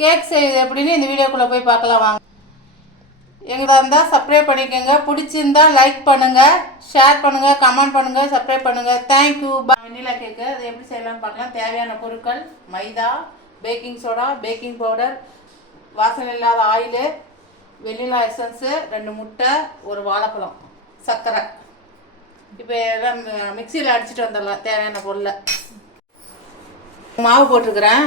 Cake செய்யுது எப்படின்னு இந்த வீடியோக்குள்ளே போய் பார்க்கலாம் வாங்க. எங்களாக இருந்தால் சப்ஸ்கிரைப் பண்ணிக்கோங்க. பிடிச்சிருந்தா லைக் பண்ணுங்கள், ஷேர் பண்ணுங்கள், கமெண்ட் பண்ணுங்கள், சப்ஸ்கிரைப் பண்ணுங்கள். தேங்க்யூ. வெண்ணிலா கேக்கு அது எப்படி செய்யலாம்னு பார்க்கலாம். தேவையான பொருட்கள்: மைதா, பேக்கிங் சோடா, பேக்கிங் பவுடர், வாசனை இல்லாத ஆயிலு, வெண்ணிலா எசன்ஸு, 2 முட்டை, ஒரு வாழைப்பழம், சர்க்கரை. இப்போ எல்லாம் மிக்சியில் அடிச்சுட்டு வந்துடலாம். தேவையான பொருளை மாவு போட்டிருக்கிறேன்.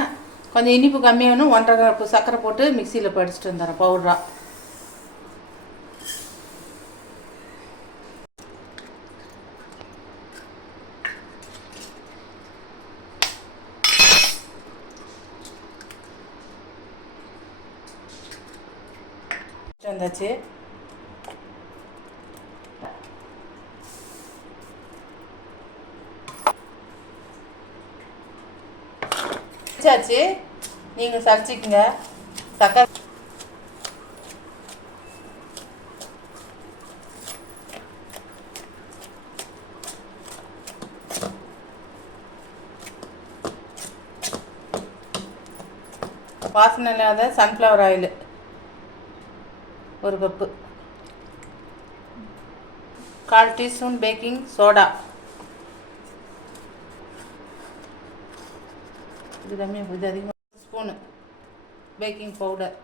கொஞ்சம் இனிப்பு கம்மியாகணும். 1½ கப்பு சர்க்கரை போட்டு மிக்சியில் படிச்சுட்டு வந்துடுறேன் பவுடராக. வந்தாச்சு. வச்சாச்சு. நீங்கள் சரிச்சிக்கங்க. சக்கரை வாசனை இல்லாத sunflower oil 1 cup, 1/4 teaspoon baking soda, இது கம்மியாக இது அதிகமாக, 1 ஸ்பூனு பேக்கிங் பவுடர்,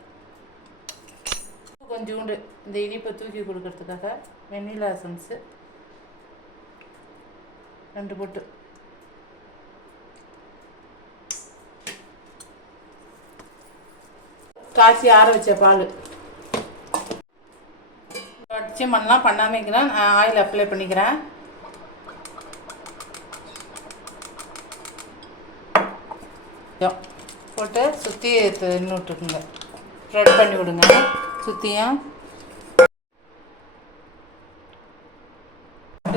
கொஞ்சோண்டு இந்த இனிப்பை தூக்கி கொடுக்கறதுக்காக வெண்ணிலா எசன்ஸு 2 பொட்டு, காய்ச்சி ஆற வச்ச பால். நிச்சயம் பண்ணலாம், பண்ணாமல் நான் ஆயில் அப்ளை பண்ணிக்கிறேன். போட்டு சுற்றி இன்னும் விட்டுக்குங்க, ஸ்ப்ரெட் பண்ணி விடுங்க சுற்றியும்.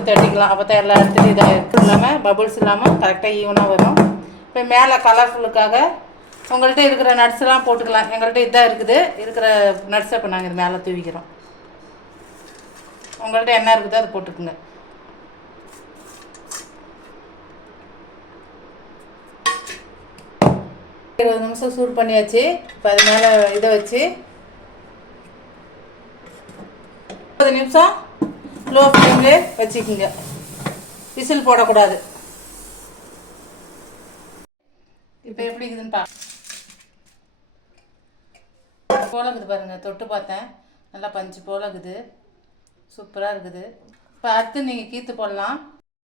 தட்டிக்கலாம். அப்போ தான் எல்லா இடத்துலையும் இதாக இல்லாமல் பபுள்ஸ் இல்லாமல் கரெக்டாக ஈவனாக வரும். இப்போ மேலே கலர்ஃபுல்லுக்காக உங்கள்கிட்ட இருக்கிற நட்ஸ்லாம் போட்டுக்கலாம். எங்கள்கிட்ட இதாக இருக்குது. இருக்கிற நட்ஸை இப்போ நாங்கள் இது மேலே தூவிக்கிறோம். உங்கள்கிட்ட என்ன இருக்குதோ அதை போட்டுக்குங்க. ஒரு 20 நிமிஷம் சூடு பண்ணியாச்சு. இப்போ அது மேலே இதை வச்சு 30 நிமிஷம் லோ ஃப்ளேம்லே வச்சுக்குங்க. விசில் போடக்கூடாது. இப்போ எப்படி இருக்குதுன்னு போல இருக்குது பாருங்கள். தொட்டு பார்த்தேன், நல்லா பஞ்சு போல இருக்குது. சூப்பராக இருக்குது. இப்போ அடுத்து நீங்கள் கீத்து போடலாம்.